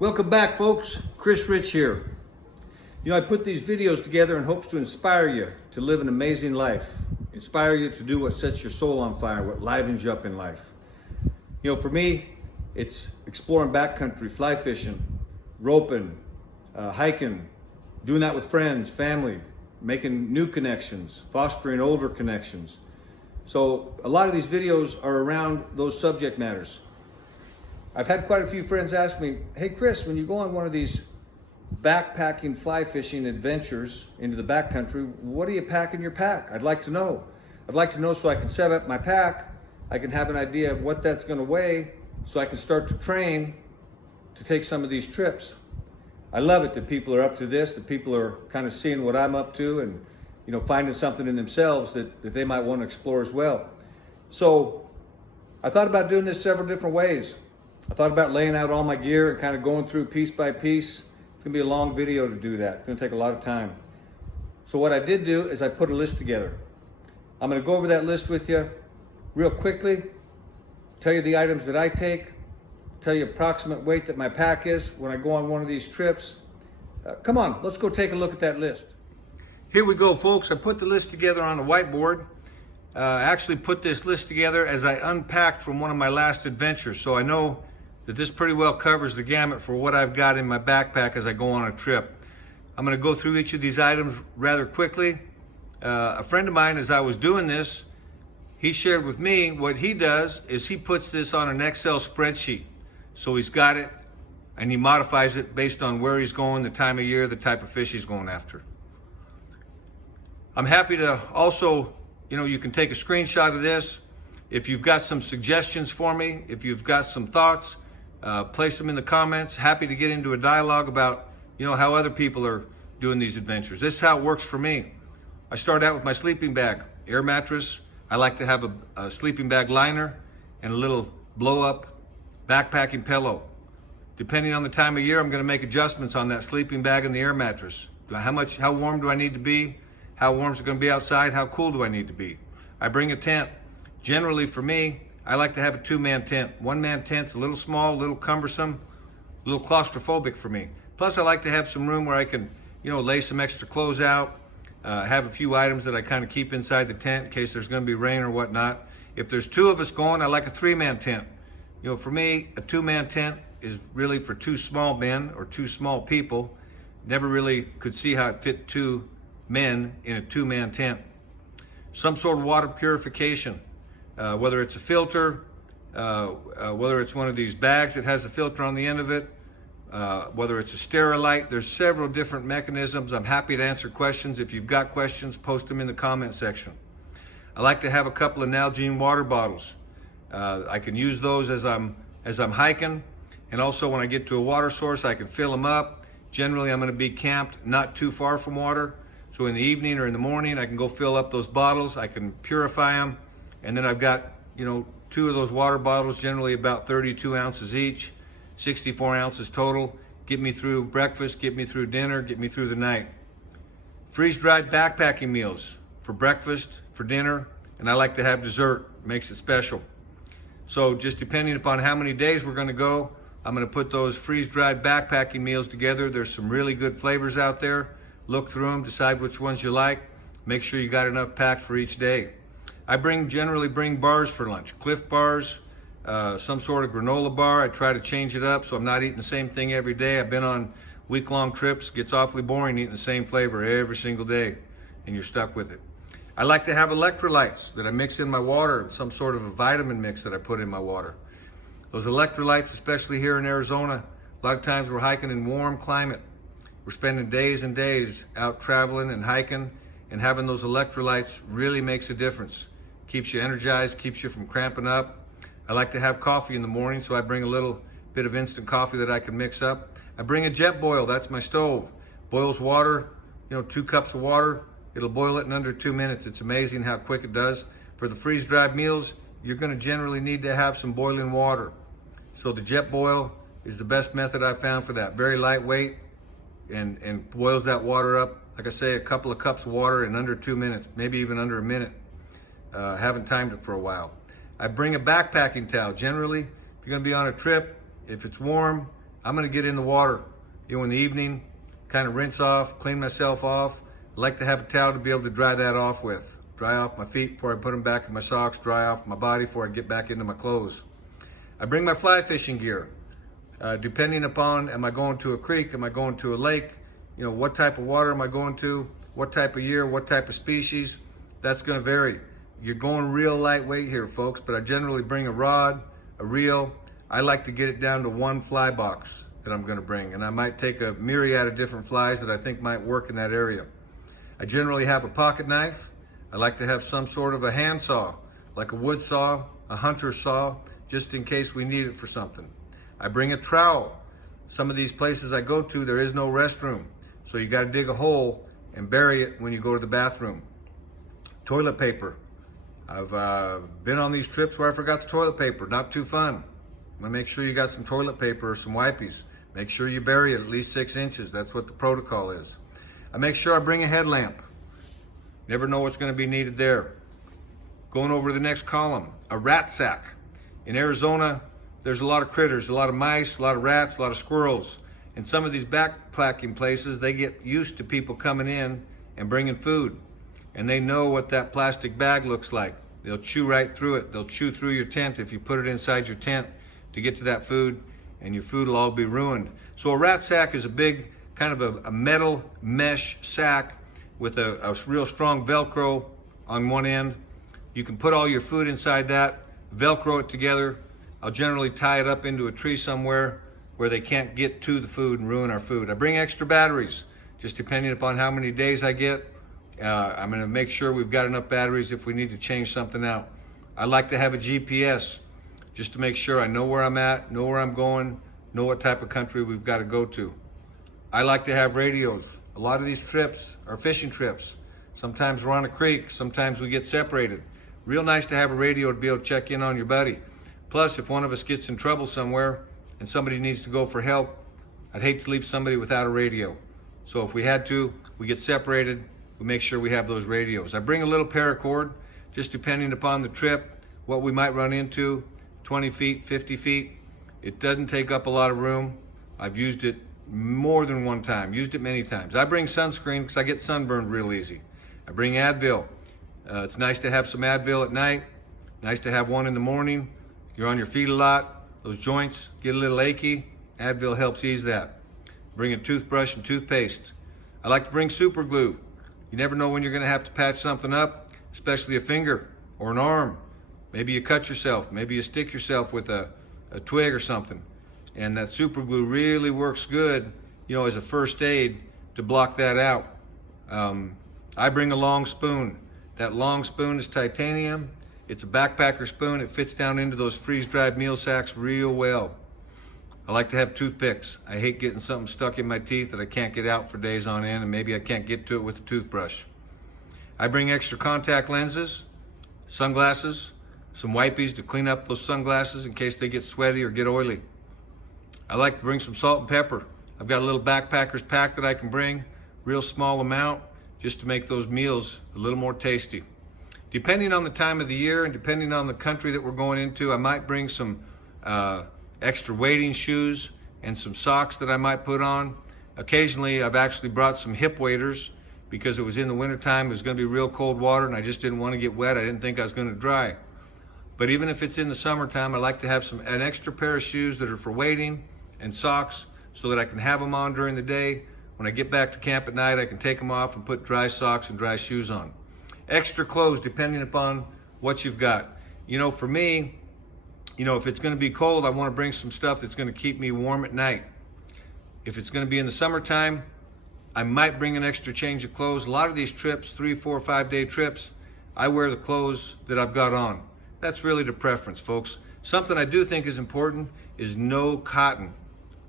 Welcome back, folks. Chris Rich here. You know, I put these videos together in hopes to inspire you to live an amazing life, inspire you to do what sets your soul on fire, what livens you up in life. You know, for me, it's exploring backcountry, fly fishing, roping, hiking, doing that with friends, family, making new connections, fostering older connections. So a lot of these videos are around those subject matters. I've had quite a few friends ask me, hey Chris, when you go on one of these backpacking fly fishing adventures into the backcountry, what do you pack in your pack? I'd like to know. I'd like to know so I can set up my pack, I can have an idea of what that's gonna weigh, so I can start to train to take some of these trips. I love it that people are up to this, that people are kind of seeing what I'm up to and, you know, finding something in themselves that they might want to explore as well. So I thought about doing this several different ways. I thought about laying out all my gear and kind of going through piece by piece. It's gonna be a long video to do that. It's gonna take a lot of time. So what I did do is I put a list together. I'm gonna go over that list with you real quickly, tell you the items that I take, tell you approximate weight that my pack is when I go on one of these trips. Come on, let's go take a look at that list. Here we go, folks. I put the list together on a whiteboard. I actually put this list together as I unpacked from one of my last adventures, so I know that this pretty well covers the gamut for what I've got in my backpack as I go on a trip. I'm going to go through each of these items rather quickly. A friend of mine, as I was doing this, he shared with me what he does is he puts this on an Excel spreadsheet. So he's got it and he modifies it based on where he's going, the time of year, the type of fish he's going after. I'm happy to also, you can take a screenshot of this. If you've got some suggestions for me, if you've got some thoughts, place them in the comments. Happy to get into a dialogue about, how other people are doing these adventures. This is how it works for me. I start out with my sleeping bag, air mattress. I like to have a sleeping bag liner and a little blow up backpacking pillow. Depending on the time of year, I'm going to make adjustments on that sleeping bag and the air mattress. How warm do I need to be? How warm is it going to be outside? How cool do I need to be? I bring a tent. Generally for me, I like to have a two-man tent. One-man tent's a little small, a little cumbersome, a little claustrophobic for me. Plus I like to have some room where I can, lay some extra clothes out, have a few items that I kind of keep inside the tent in case there's going to be rain or whatnot. If there's two of us going, I like a three-man tent. For me, a two-man tent is really for two small men or two small people. Never really could see how it fit two men in a two-man tent. Some sort of water purification, whether it's a filter, whether it's one of these bags that has a filter on the end of it, whether it's a Sterilite. There's several different mechanisms. I'm happy to answer questions. If you've got questions, post them in the comment section. I like to have a couple of Nalgene water bottles. I can use those as I'm hiking, and also when I get to a water source, I can fill them up. Generally, I'm going to be camped not too far from water, so in the evening or in the morning, I can go fill up those bottles. I can purify them, and then I've got two of those water bottles, generally about 32 ounces each, 64 ounces total. Get me through breakfast, get me through dinner, get me through the night. Freeze-dried backpacking meals for breakfast, for dinner, and I like to have dessert. Makes it special. So just depending upon how many days we're going to go, I'm going to put those freeze-dried backpacking meals together. There's some really good flavors out there. Look through them, decide which ones you like. Make sure you got enough packed for each day. I generally bring bars for lunch, Cliff bars, some sort of granola bar. I try to change it up so I'm not eating the same thing every day. I've been on week-long trips. It gets awfully boring eating the same flavor every single day, and you're stuck with it. I like to have electrolytes that I mix in my water, some sort of a vitamin mix that I put in my water. Those electrolytes, especially here in Arizona, a lot of times we're hiking in warm climate. We're spending days and days out traveling and hiking, and having those electrolytes really makes a difference. Keeps you energized, keeps you from cramping up. I like to have coffee in the morning, so I bring a little bit of instant coffee that I can mix up. I bring a jet boil, that's my stove. Boils water, 2 cups of water. It'll boil it in under 2 minutes. It's amazing how quick it does. For the freeze-dried meals, you're gonna generally need to have some boiling water. So the jet boil is the best method I've found for that. Very lightweight and boils that water up. Like I say, a couple of cups of water in under 2 minutes, maybe even under a minute. Haven't timed it for a while. I bring a backpacking towel. Generally, if you're gonna be on a trip, if it's warm, I'm gonna get in the water, in the evening, kind of rinse off, clean myself off. I like to have a towel to be able to dry that off with. Dry off my feet before I put them back in my socks, dry off my body before I get back into my clothes. I bring my fly fishing gear. Depending upon, am I going to a creek, am I going to a lake, what type of water am I going to, what type of year, what type of species, that's gonna vary. You're going real lightweight here, folks, but I generally bring a rod, a reel. I like to get it down to one fly box that I'm gonna bring, and I might take a myriad of different flies that I think might work in that area. I generally have a pocket knife. I like to have some sort of a hand saw, like a wood saw, a hunter saw, just in case we need it for something. I bring a trowel. Some of these places I go to, there is no restroom, so you gotta dig a hole and bury it when you go to the bathroom. Toilet paper. I've been on these trips where I forgot the toilet paper, not too fun. I'm gonna make sure you got some toilet paper or some wipes. Make sure you bury it at least 6 inches. That's what the protocol is. I make sure I bring a headlamp. Never know what's gonna be needed there. Going over to the next column, a rat sack. In Arizona, there's a lot of critters, a lot of mice, a lot of rats, a lot of squirrels. And some of these backpacking places, they get used to people coming in and bringing food. And they know what that plastic bag looks like. They'll chew right through it. They'll chew through your tent if you put it inside your tent to get to that food, and your food will all be ruined. So a rat sack is a big, kind of a metal mesh sack with a real strong Velcro on one end. You can put all your food inside that, Velcro it together. I'll generally tie it up into a tree somewhere where they can't get to the food and ruin our food. I bring extra batteries, just depending upon how many days I get. I'm gonna make sure we've got enough batteries if we need to change something out. I like to have a GPS, just to make sure I know where I'm at, know where I'm going, know what type of country we've got to go to. I like to have radios. A lot of these trips are fishing trips. Sometimes we're on a creek, sometimes we get separated. Real nice to have a radio to be able to check in on your buddy. Plus, if one of us gets in trouble somewhere and somebody needs to go for help, I'd hate to leave somebody without a radio. So if we had to, we get separated, we make sure we have those radios. I bring a little paracord, just depending upon the trip, what we might run into, 20 feet, 50 feet. It doesn't take up a lot of room. I've used it more than one time, used it many times. I bring sunscreen because I get sunburned real easy. I bring Advil. It's nice to have some Advil at night, nice to have one in the morning. You're on your feet a lot, those joints get a little achy, Advil helps ease that. Bring a toothbrush and toothpaste. I like to bring super glue. You never know when you're gonna have to patch something up, especially a finger or an arm. Maybe you cut yourself, maybe you stick yourself with a twig or something. And that super glue really works good, as a first aid to block that out. I bring a long spoon. That long spoon is titanium. It's a backpacker spoon. It fits down into those freeze-dried meal sacks real well. I like to have toothpicks. I hate getting something stuck in my teeth that I can't get out for days on end, and maybe I can't get to it with a toothbrush. I bring extra contact lenses, sunglasses, some wipes to clean up those sunglasses in case they get sweaty or get oily. I like to bring some salt and pepper. I've got a little backpacker's pack that I can bring, real small amount, just to make those meals a little more tasty. Depending on the time of the year and depending on the country that we're going into, I might bring some extra wading shoes and some socks that I might put on. Occasionally, I've actually brought some hip waders because it was in the wintertime, it was gonna be real cold water and I just didn't wanna get wet. I didn't think I was gonna dry. But even if it's in the summertime, I like to have an extra pair of shoes that are for wading and socks so that I can have them on during the day. When I get back to camp at night, I can take them off and put dry socks and dry shoes on. Extra clothes depending upon what you've got. For me, if it's gonna be cold, I wanna bring some stuff that's gonna keep me warm at night. If it's gonna be in the summertime, I might bring an extra change of clothes. A lot of these trips, 3, 4, 5-day trips, I wear the clothes that I've got on. That's really the preference, folks. Something I do think is important is no cotton.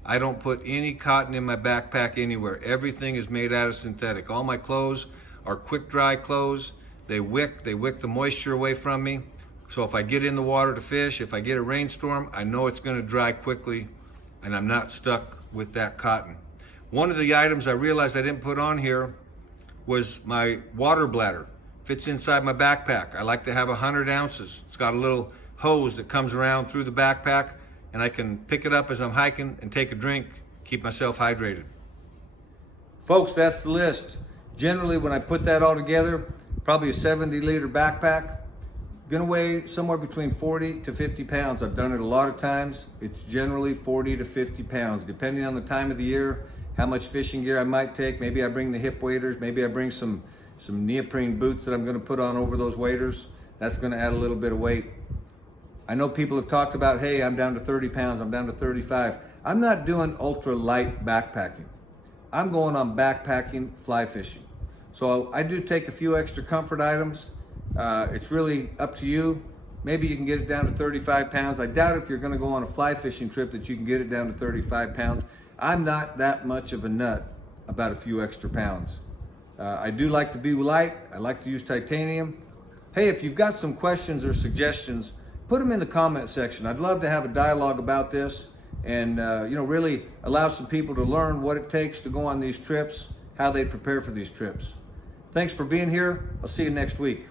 I don't put any cotton in my backpack anywhere. Everything is made out of synthetic. All my clothes are quick dry clothes. They wick the moisture away from me. So if I get in the water to fish, if I get a rainstorm, I know it's gonna dry quickly and I'm not stuck with that cotton. One of the items I realized I didn't put on here was my water bladder. Fits inside my backpack. I like to have 100 ounces. It's got a little hose that comes around through the backpack, and I can pick it up as I'm hiking and take a drink, keep myself hydrated. Folks, that's the list. Generally, when I put that all together, probably a 70-liter backpack, gonna weigh somewhere between 40 to 50 pounds. I've done it a lot of times. It's generally 40 to 50 pounds, depending on the time of the year, how much fishing gear I might take. Maybe I bring the hip waders, maybe I bring some neoprene boots that I'm gonna put on over those waders. That's gonna add a little bit of weight. I know people have talked about, hey, I'm down to 30 pounds, I'm down to 35. I'm not doing ultra light backpacking. I'm going on backpacking fly fishing. So I do take a few extra comfort items. It's really up to you. Maybe you can get it down to 35 pounds. I doubt if you're gonna go on a fly fishing trip that you can get it down to 35 pounds. I'm not that much of a nut about a few extra pounds. I do like to be light. I like to use titanium. Hey, if you've got some questions or suggestions, put them in the comment section. I'd love to have a dialogue about this and really allow some people to learn what it takes to go on these trips, how they prepare for these trips. Thanks for being here. I'll see you next week.